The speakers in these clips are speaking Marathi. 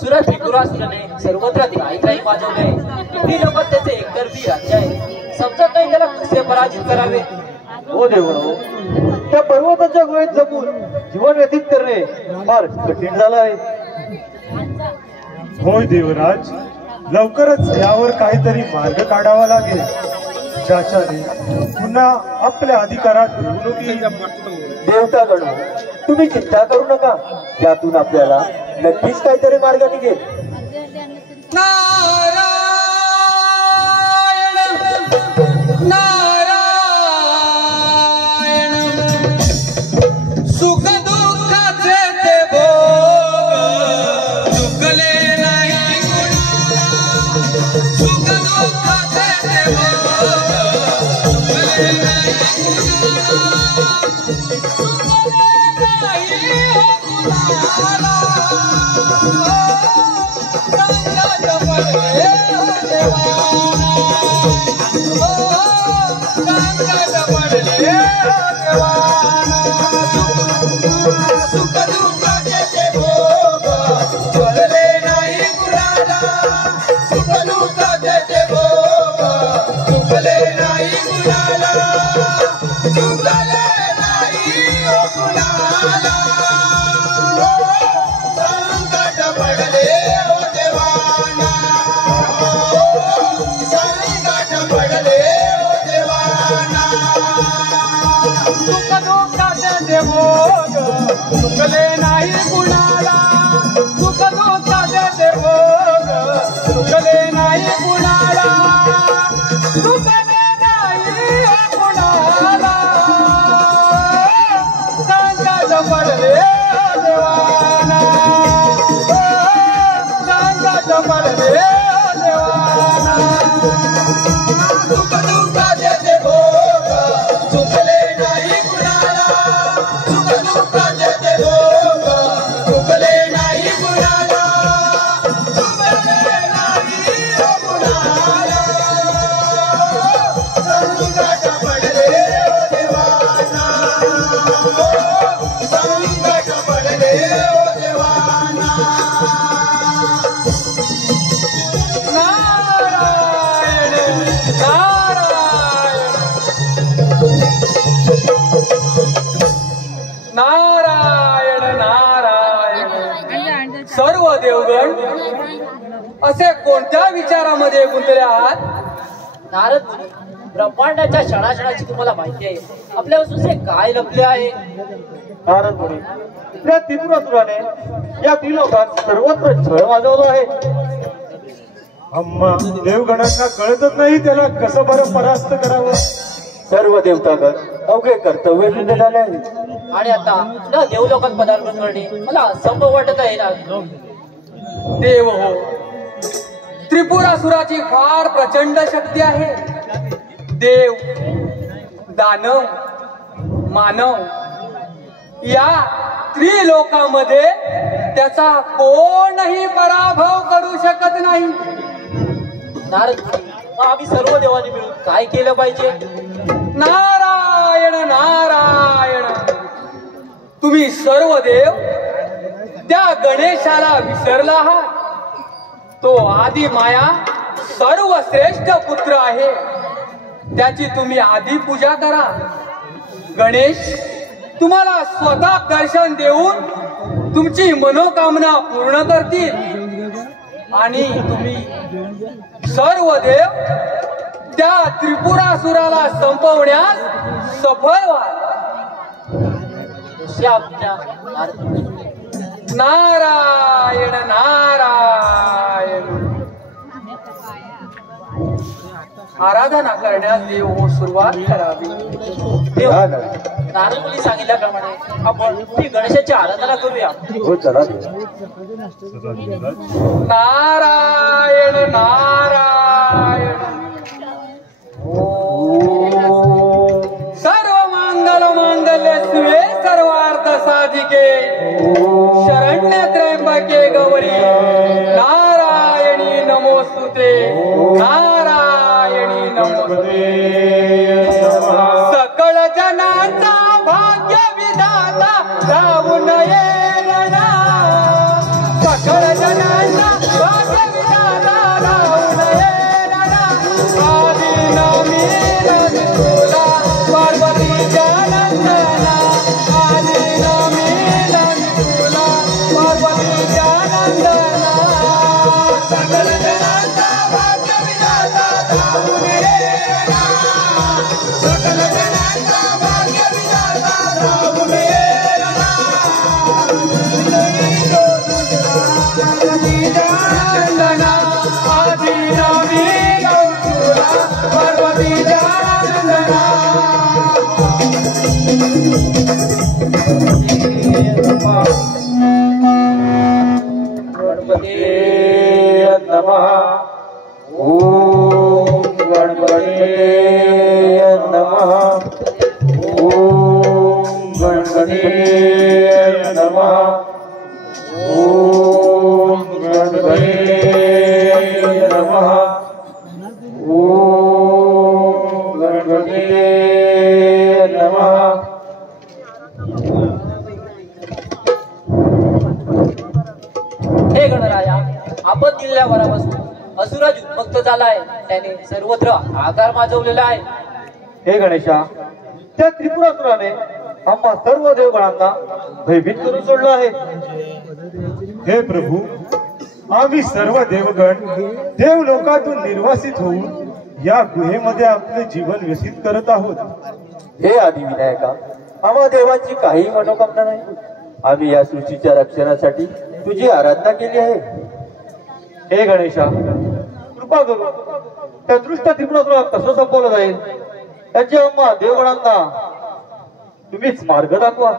सुरा त्रिपुरासुराने सर्वत्र त्राही वाजवले. ही लोक त्याचे एकतर्फी राज्य आहे. समजत नाही त्याला कसे पराजित करावे. हो देव, त्या पर्वताच्या गुहेत जपून जीवन व्यतीत करणे फार कठीण झालं आहे. होय देवराज, लवकरच यावर काहीतरी मार्ग काढावा लागेल, ज्याच्याने पुन्हा आपल्या अधिकारात मिळवणूक येईल. देवतागण, तुम्ही चिंता करू नका, त्यातून आपल्याला नक्कीच काहीतरी मार्ग निघेल. नारायण नारायण, सुख दुःखाचे ते भोग चुकले नाही कुणाला. सुख दुःखाचे ते भोग चुकले नाही कुणाला. चुकले नाही कुणाला, सुख दुःखाचे ते भोग चुकले नाही कुणाला. चुकले नाही कुणाला, संकट पडले देवाना. संकट पडले देवाना. सुख दुःखाचे ते भोग चुकले नाही कुणाला. सुख दुःखाचे ते भोग चुकले नाही कुणाला. चुकले नाही कुणाला. संकट पडले देवाना. संकट पडले देवाना. नारायण नारायण नारायण नारायण. सर्व देवगण असे कोणत्या विचारामध्ये गुंतले आहात? नारद मुनी, ब्रह्मांडाच्या क्षणाक्षणाची तुम्हाला माहिती आहे. आपल्यापासून हे काय लपले आहे? नारद मुनी, त्या त्रिपुरासुराने या त्रिलोकात सर्वत्र छळ वाजवला आहे. अम्मा, देवगणांना कळतच नाही त्याला कसं बरं परास्त करावं. सर्व देवतागण अवघे कर्तव्य सिद्ध झाले आहे. आणि आता न देवलोकात पदार्पण करणे मला असंभव वाटत आहे ना. देव हो, त्रिपुरासुराची फार प्रचंड शक्ती आहे. देव, दानव, मानव या त्रिलोकामध्ये त्याचा कोणही पराभव करू शकत नाही. नारद, आम्ही सर्व देवांनी मिळून काय केलं पाहिजे? नारायण नारायण, तुम्ही सर्व देव त्या गणेशाला विसरला आहात. तो आदि माया सर्वश्रेष्ठ पुत्र आहे. त्याची तुम्ही आधी पूजा करा. गणेश तुम्हाला स्वतः दर्शन देऊन तुमची मनोकामना पूर्ण करतील आणि तुम्ही सर्व देव त्या त्रिपुरासुराला संपवण्यास सफल व्हाल. नारायण नारायण. आराधना करण्यास देव सुरुवात करावी. देव, नारद मुनी सांगितल्याप्रमाणे आपण ती गणेशाची आराधना करूया. हो, चला. नारायण नारायण. सर्व मंगल मांगल्य शिवे सर्वार्थ साधिके शरण्य त्र्यंबके गौरी नारायणी नमोस्तुते. नारायणी नमोस्तुते. सकळ जनांचा भाग्य विधाता जाऊन येणा सकळ जनांना भाग्यविधाता जाऊन येणा आधी नामी तुला पार्वतीच्या नंदना आधी नामी तुला पार्वतीच्या नंदना सकळ जनांना भाग्यविधाता जाऊन येणा सकळ जनांना भाग्यविधाता जाऊन येणा नंदना आधी नामी तुला पार्वतीच्या नंदना गणपती नमः ओम गणपती नमः ओम गणपती नमः ओम गणपती नमः ओम गणपती नमः हे गणराया आपण दिलेल्या वरापासून असुराज उन्मक्त झालाय त्याने सर्वत्र आकार माजवलेला आहे हे गणेशा, त्या त्रिपुरासुराने आम्हा सर्व देवगणांना भयभीत करून सोडलं आहे. हे प्रभू, आम्ही सर्व देवगण देवलोकातून निर्वासित होऊन या गुहेमध्ये आपले जीवन व्यतीत करत आहोत. हे आदिविनायका, आम्हा देवांची काही मनोकामना नाही. आम्ही या सृष्टीच्या रक्षणासाठी तुझी आराधना केली आहे. हे गणेशा, कृपा करू त्या दृष्ट त्रिपुरासुराला कसं संपवलं जाईल त्याची आम्हा देवगणांना तुम्हीच मार्ग दाखवा.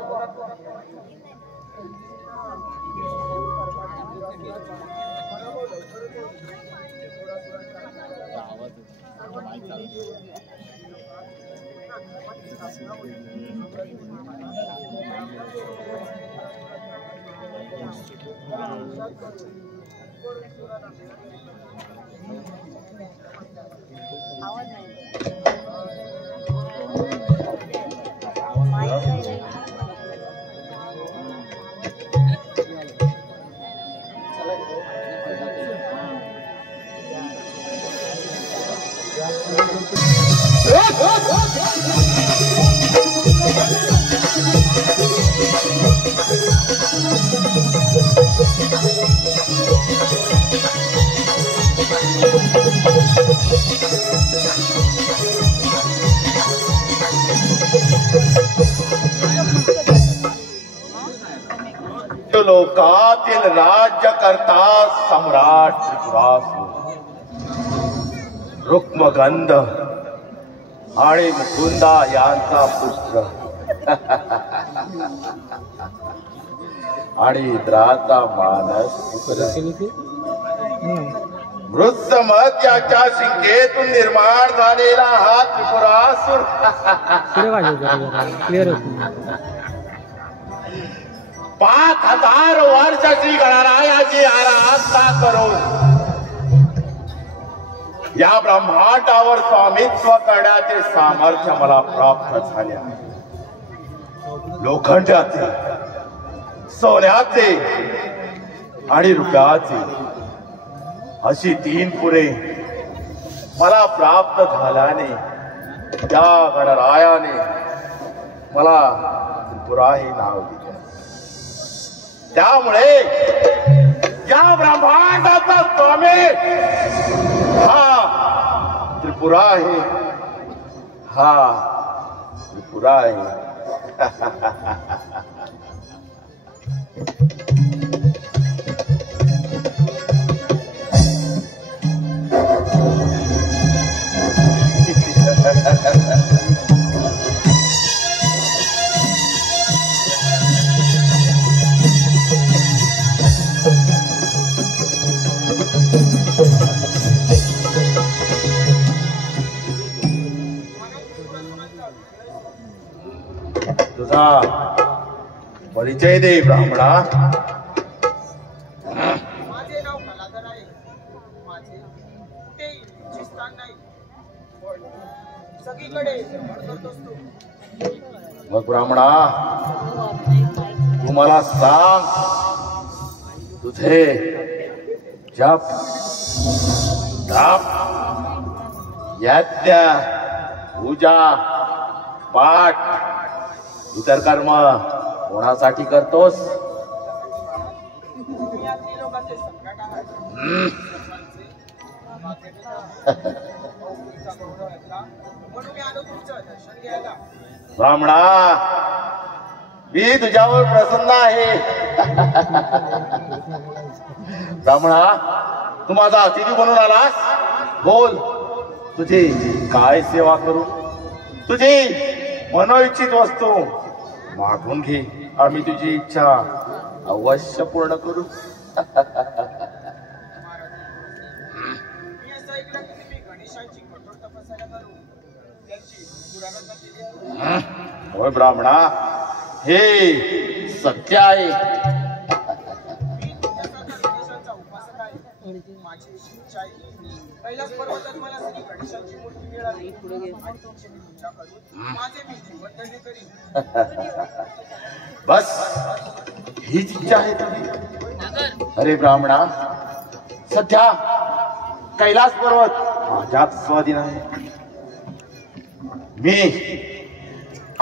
लोकातील राज्यकर्ता सम्राट त्रिपुरासुर, रुक्मगंध आणि मुकुंदा यांचा पुत्र आणि इंद्राचा मानस वृत्तमत याच्या शिंकेतून निर्माण झालेला हा त्रिपुरासुर 5000 वर्षाची गणरायाची आराधना करून या ब्रह्मांडावर स्वामित्व करण्याचे सामर्थ्य मला प्राप्त झाले आहे. लोखंडाचे, सोन्याचे आणि रुपयाचे अशी 3 पुरे मला प्राप्त झाल्याने त्या गणरायाने मला त्रिपुरा हे नाव दिले. त्यामुळे या ब्रह्मांडाचा स्वामी हा त्रिपुरा आहे, हा त्रिपुरा आहे. तुझा परिचय दे ब्राह्मणा. माझे नाव कलाधर आहे. माझे कुठेही उच्च स्थान नाही. सगळीकडे भरकत असतो. मग ब्राह्मणा तू मला सांग, तुझे जप ताप यज्ञ पूजा पाठ इतर कर्म कोणासाठी करतोस? तुम्ही या त्रिलोकाचे सम्राट आहात. म्हणून मी आलो तुमचं दर्शन घ्यायला. ब्राह्मणा मी तुझ्यावर प्रसन्न आहे. ब्राह्मणा तू माझा अतिथी बनून आलास. बोल तुझी काय सेवा करू? तुझी मनोइच्छित वस्तू मागून घे, आम्ही तुझी इच्छा अवश्य पूर्ण करू. मी असं ऐकलं की तुम्ही गणेशांची कठोर तपस्या करून त्यांची पुराणता केली आहे. होय ब्राह्मणा हे सत्य आहे. मी तुमच्यासारखा गणेशांचा उपासक आहे. माझी इच्छा आहे की कैलास पर्वतात मला श्री गणेशांची मूर्ती मिळाली आणि तुमची मी पूजा करून माझे मी जीवन धन्य करीन. बस हीच इच्छा आहे तुझी? अरे ब्राह्मणा सध्या कैलास पर्वत माझ्याच स्वाधीन आहे. मी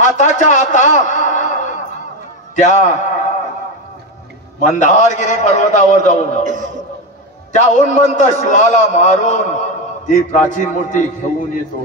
आताच्या आता त्या मंदारगिरी पर्वतावर जाऊन त्या उन्मंत शिवाला मारून ती प्राचीन मूर्ती घेऊन येतो.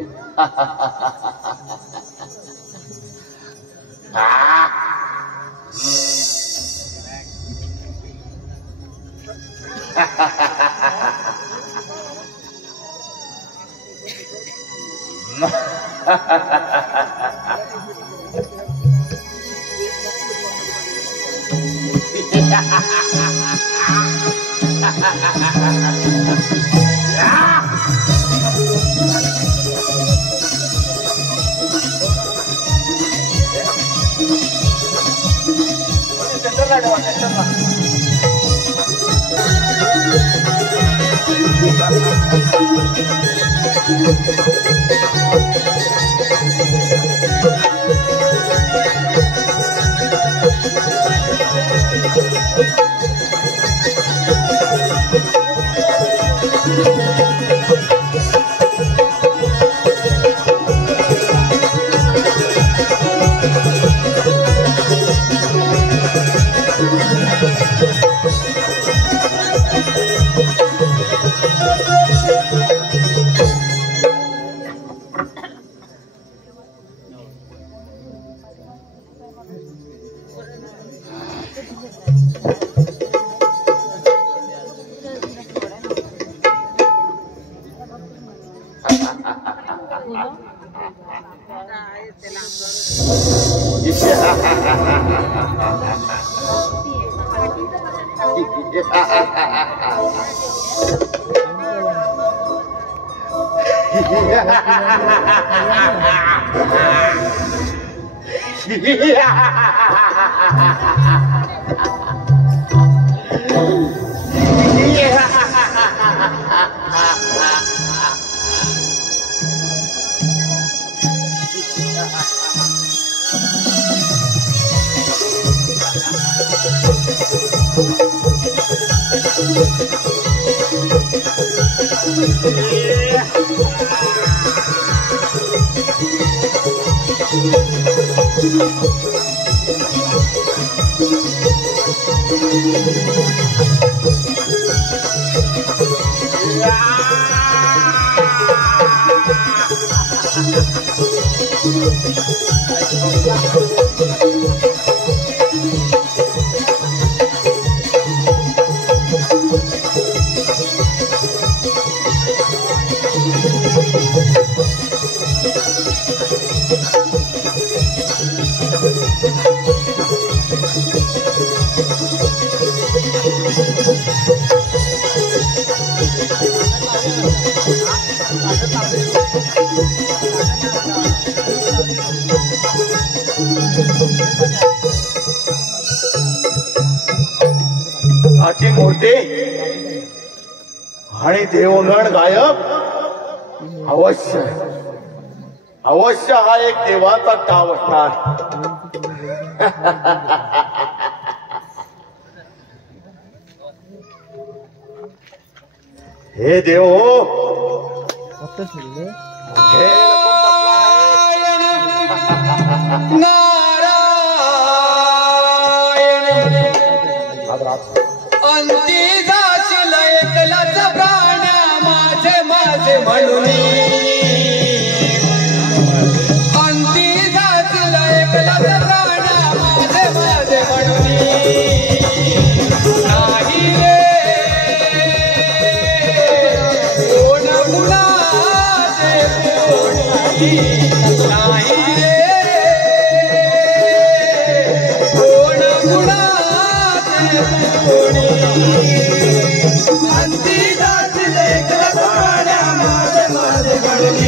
प्राचीन मूर्ती आणि देवगण गायब अवश्य. अवश्य हा एक देवाचा टाव असणार. हे देव अंती जाशील एकलाच प्राण्या माझे माझे म्हणून अंती जाशील एकलाच प्राण्या माझे माझे म्हणून नाही रे कोण कुणाचे कोणी नाही रे कोण कुणाचे कोणी अंती जातील एकलाच प्राण्या माझे माझे म्हणून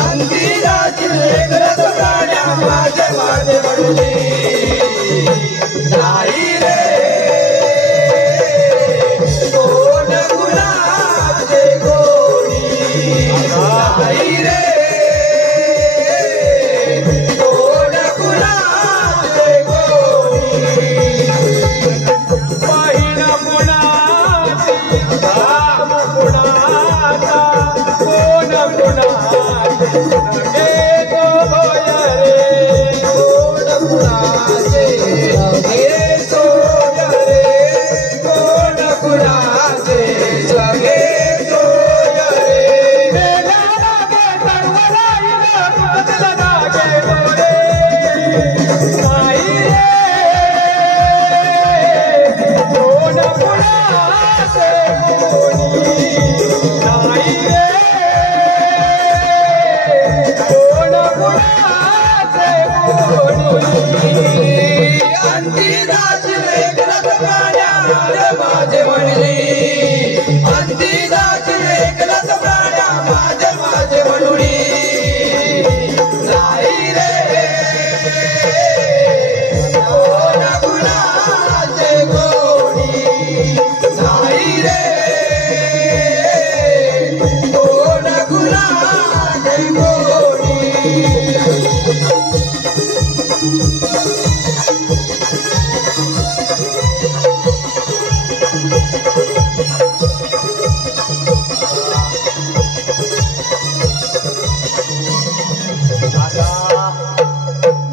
अंती जातील एकलाच प्राण्या माझे माझे म्हणून नाही रे कोण कुणाचे कोणी नाही रे कोण कुणाचे कोणी पहिला कुणाची धाम कुणाचा कोण कुणाचे हे गोय रे कोण कुणाचे हे सोय रे कोण कुणाचे सगळे सोय रे मेला लागे सर्वला इला तुझला लागे मोरे नाही रे कोण कुणाचे कोणी नाही रे कोण कुणाचे कोणी अंती जाशील एकलाच प्राण्या माझे माझे म्हणली अंती जाशील एकलाच प्राण्या माझे माझे म्हणून नाही रे कोण कुणाचे कोणी नाही रे कोण कुणाचे कोणी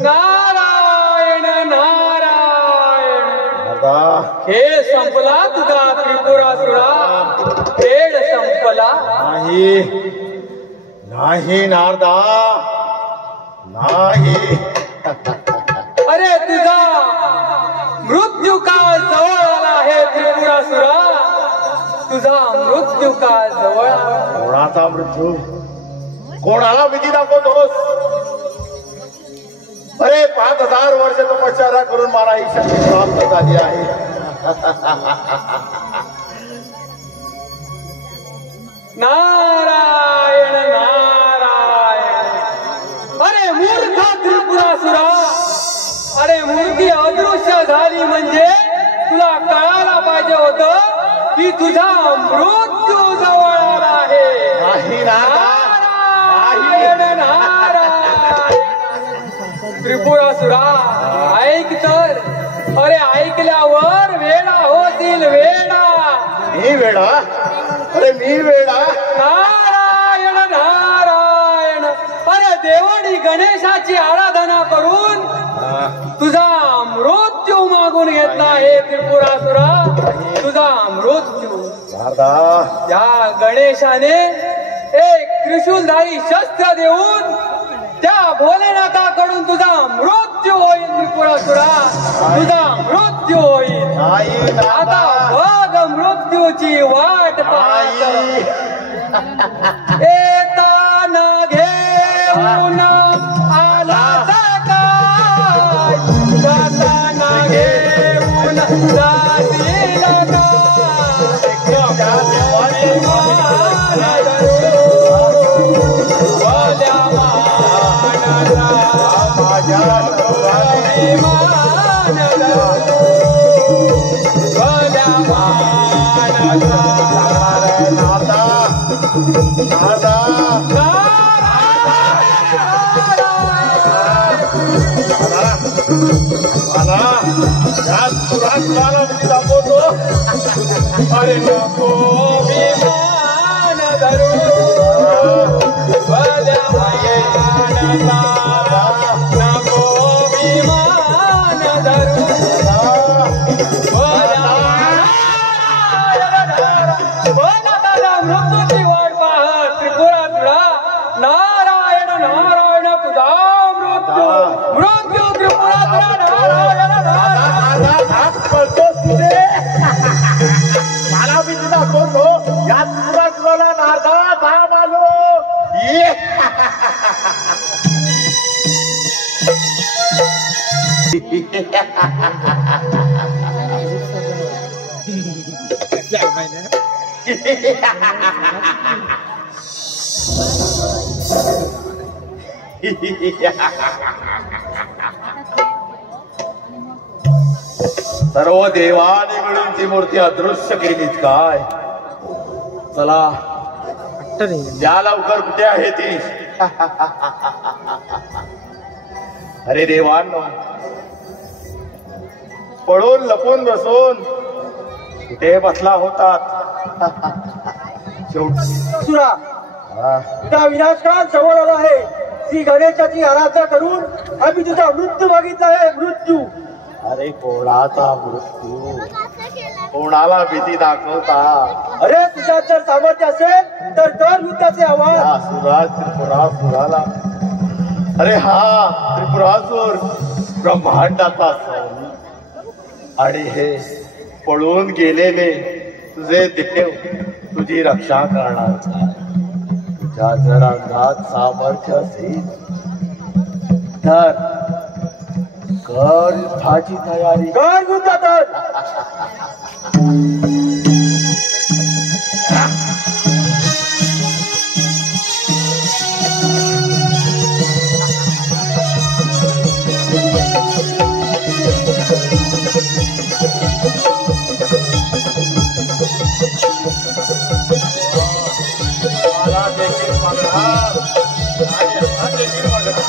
नारायण नारायण खेळ संपला तुझा त्रिपुरासुरा खेळ संपला नाही नाही नारदा नाही. अरे तुझा मृत्यू काळ जवळ आला आहे त्रिपुरासुरा तुझा मृत्यू काळ जवळ आला. कोणाचा मृत्यू कोणाला विधी दाखवतोस. अरे 5000 वर्ष तपश्चर्या करून मला ही शक्ती प्राप्त झाली आहे. नारायण नारायण अरे मूर्ख त्रिपुरासुरा अरे मूर्ती अदृश्य झाली म्हणजे तुला कळायला पाहिजे होतं की तुझा मृत्यू जवळ आला आहे. नाही नारदा, नारायण नारायण त्रिपुरासुरा ऐक तर अरे ऐकल्यावर वेडा होतील वेडा. मी वेडा अरे मी वेडा. नारायण नारायण अरे देवानी गणेशाची आराधना करून तुझा मृत्यू मागून घेतला आहे त्रिपुरासुरा तुझा मृत्यू. नारदा या गणेशाने एक त्रिशूलधारी शस्त्र देऊन त्या भोलेनाथाकडून तुझा मृत्यू होईल त्रिपुरासुरा तुझा मृत्यू होईल. नाही आता नारदा बघ मृत्यूची वाट पाहत येताना घेऊन आला काय जाताना घेऊन जातील नारदा मला या सुराला दाखवतो. अरे नको विमान धरू भल्या मायेला नको विमान धरू मृत्यूची वाट पाहत त्रिपुरातुळा नारायण नारायण तुझा मृत्यू मृत्यू त्रिपुरातुळा नारायण नारायण कळतोस तुझे मला भीती दाखवतो या त्रिपुरातुळाला नारदा धाम आलो ये सर्व देवाने मिळून ती मूर्ती अदृश्य केलीत काय. चला या लवकर कुठे आहे ती. अरे देवांनो पळून लपून बसून कुठे बसला होतात. सुरा तुझा विनाशकाळ जवळ आला आहे. श्री गणेशाची आराधना करून आम्ही तुझा मृत्यू मागितला आहे. मृत्यू. अरे कोणाचा मृत्यू कोणाला भीती दाखवता. अरे तुझ्यात जर सामर्थ्य असेल तर कर युद्धाचे आवाज. सुराज त्रिपुरासुराला. अरे हा त्रिपुरासुर ब्रह्मांडाचा स्वामी आणि हे पळून गेलेले तुझे देव तुझी रक्षा करणार. तुझ्या जर अंगात सामर्थ्य असेल तर कर युद्धाची तयारी. कर युद्धात. मला देखील मागणार आणि हा देखील मागणार.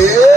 ये